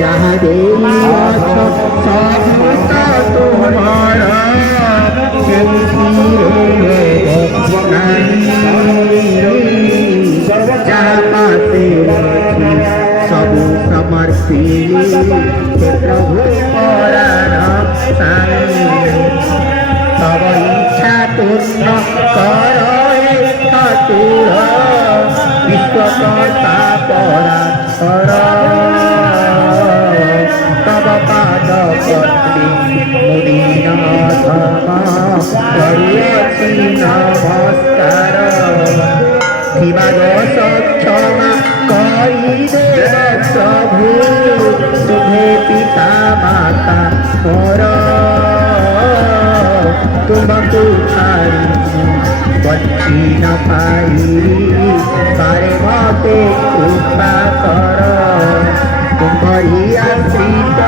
जहाँ देवी सबूता तुम्हारा जहाँ पाते सबू समर्पित प्रभु पराण तब इच्छा पूर्ण कर ठाकुर विश्वकर्ता परात्पर तब पाद पत्नी मुनिनाथम करुयसी नमस्कार दिवादश क्षमा करी देव प्रभु तुम्हें पिता माता मोर तुमको छाड़ी बच्ची न पाई सारे मते कृपा कर तुम्हारी आश्रित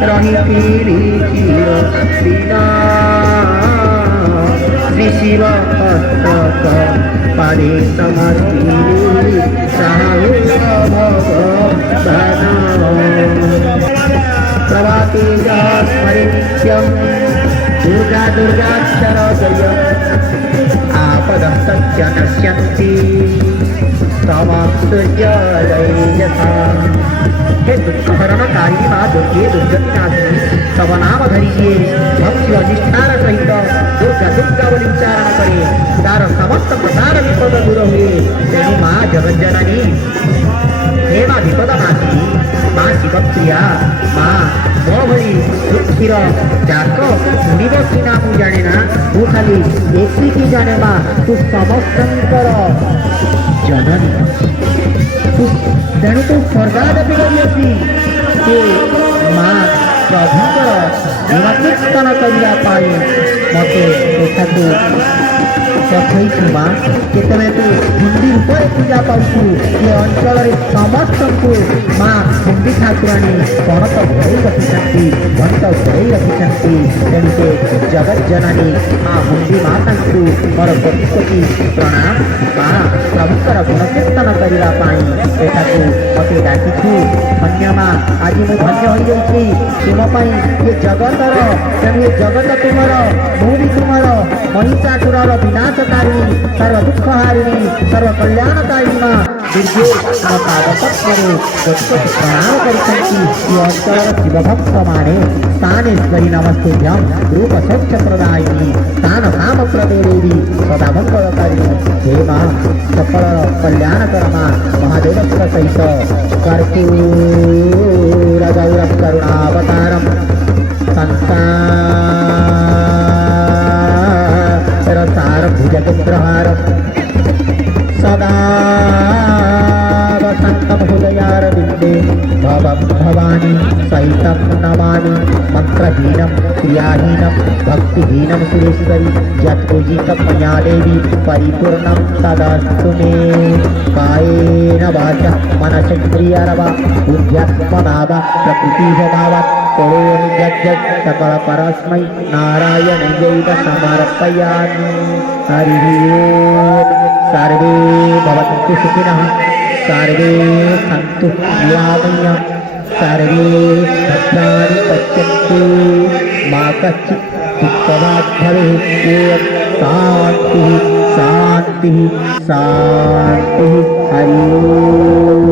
रही पीड़ी चिर बिना श्री शिव हस्त पारे समर्पी साहु भगवान प्रभाते स्मरे नित्यं दुर्गा दुर्गाक्षर जय आपदस्तस्य नश्यन्ति तमस्तुर्ययथा हे दुःखहरणकारी माँ दुर्गे दुर्गतिनाशिनी तव नाम धरिए भक्ति और निष्ठार सहित दुर्गा दुर्गा बोली उच्चारण करे तार समस्त प्रकार विपद दूर हुए तेणु माँ जगज्जननी हे माँ विपद नाशिनी माँ शिवप्रिया माँ मो भली दुखीर जात मुनिबसी ना मु जाने ना तू खाली एतिकी जाने माँ तू समस्तंकर जननी तेणु तू स्वर्गाद भी तू माँ प्रभुंर गुणकीर्तन करने मत पठई माँ केतने तू हिंदी रूप पूजा पाऊ ये अंचल समस्त को माँ हिंदी ठाकुराणी पणत घोड़े रखी घंट घोड़े रखी तेणु से जगत जननी माँ हिंदी माता को मोर कोटि कोटि प्रणाम माँ प्रभुकर गुणकीर्तन करने मत डाकिछु धन्य माँ आज मुझे धन्य हो जाइए तुम ये जगतर तेणु ये जगत तुमर मु भी तुमर महिषासुर विनाशकारी सर्व दुखहारिणी सर्व कल्याणकारी माँ दुर्गे मो पादपद्मे कोटि प्रणाम करती अंचल शिवभक्त माने स्थानेश्वरी नमस्तुभ्यं रूप सौख्य प्रदायिनी स्थान धाम प्रदे देवी सदा मंगलकारी हे माँ सकल कल्याणकर माँ महादेव सहित कर्पूर गौरव करुणावतारम संसार सार भुजगेन्द्रहार सदा वसंतम हृदयारविन्दे भवानी सहितं नमामि मंत्रहीनं क्रियाहीनं भक्तिहीनं सुरेश्वरी यत्पूजितं मया देवी परिपूर्णं तदस्तु मे कायेन वाचा मनसेन्द्रियर्वा बुद्ध्यात्मना वा प्रकृतिस्वभावात् करोमि यद्यत् सकल परस्मै नारायणैव समर्पयामि हरिः ओम् सर्वे भवन्तु सुखिनः सर्वे सन्तु निरामयः सर्वे भद्राणि पश्यन्तु मा कश्चित् दुःखभाग् भवेत् ओम शान्तिः शान्तिः शान्तिः हरि ओम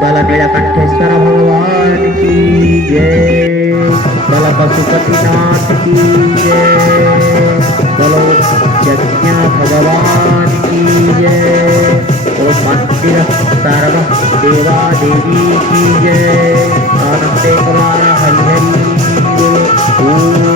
बल नीलकंठेश्वर भगवान की जय बल पशुपतिनाथ की जय बोलो यज्ञ भगवान की जय ओम मंदिर सर्व देवा देवी की जय आनंदे कुमार हरि हरि ओम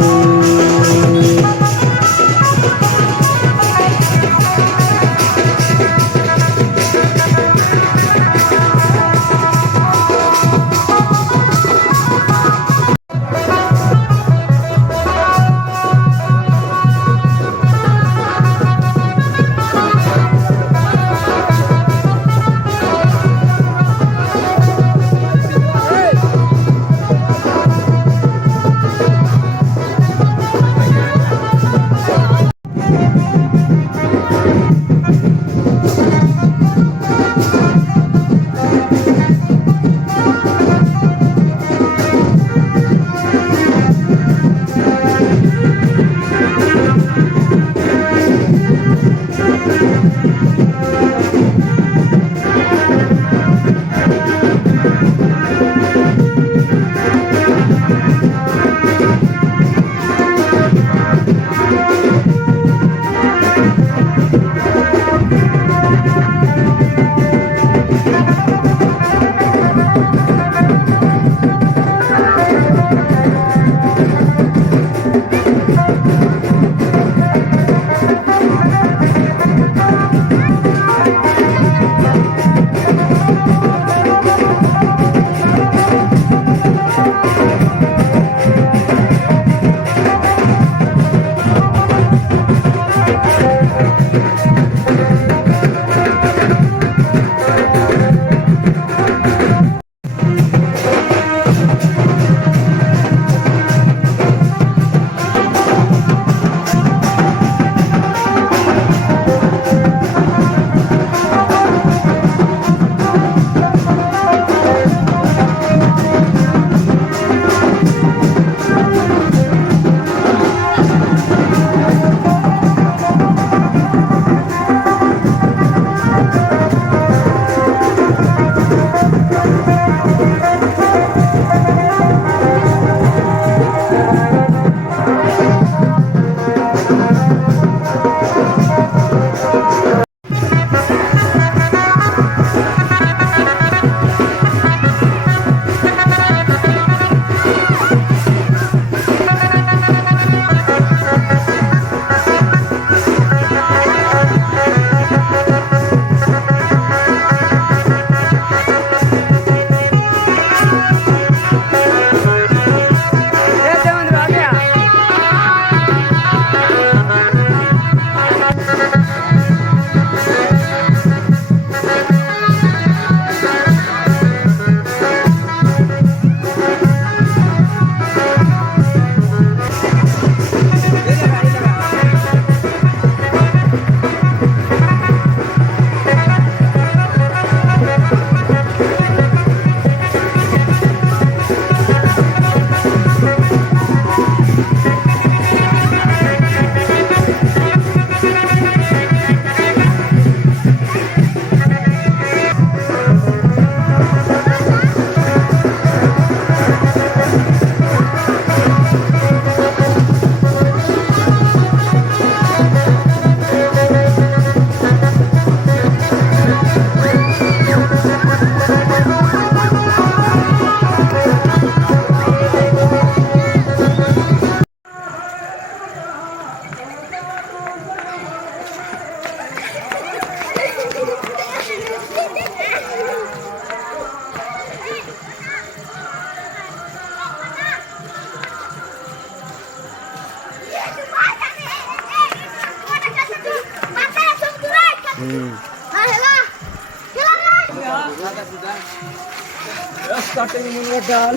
starting in modal.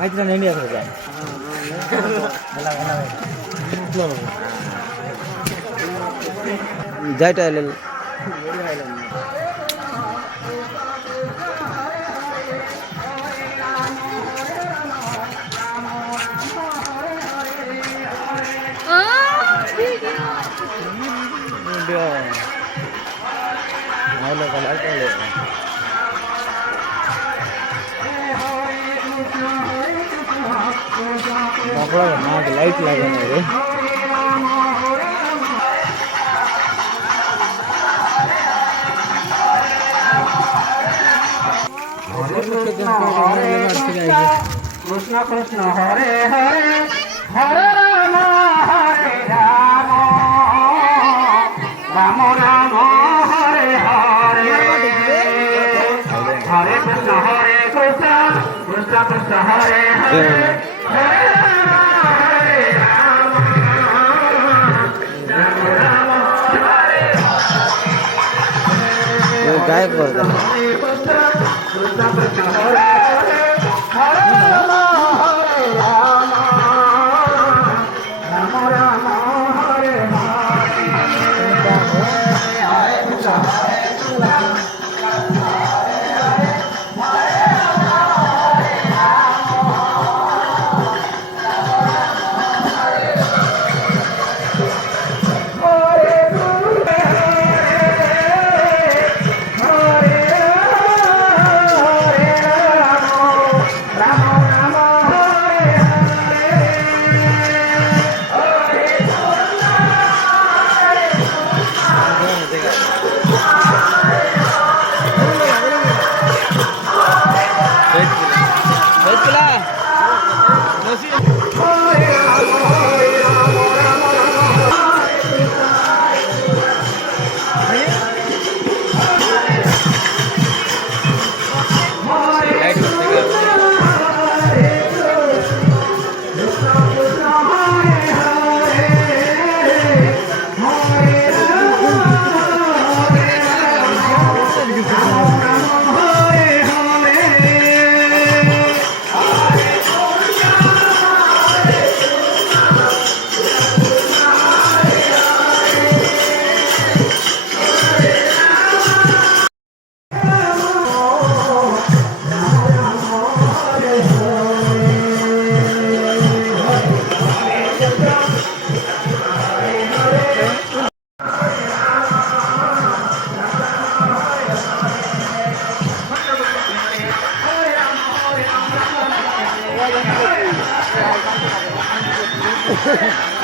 Ay tidak ini ya saja. Jaita lel. Light लगा रे कृष्ण कृष्ण हरे हरे हरे राम राम राम हरे हरे हरे कृष्ण कृष्ण कृष्ण हरे हरे हरे गायक बोलता ହଁ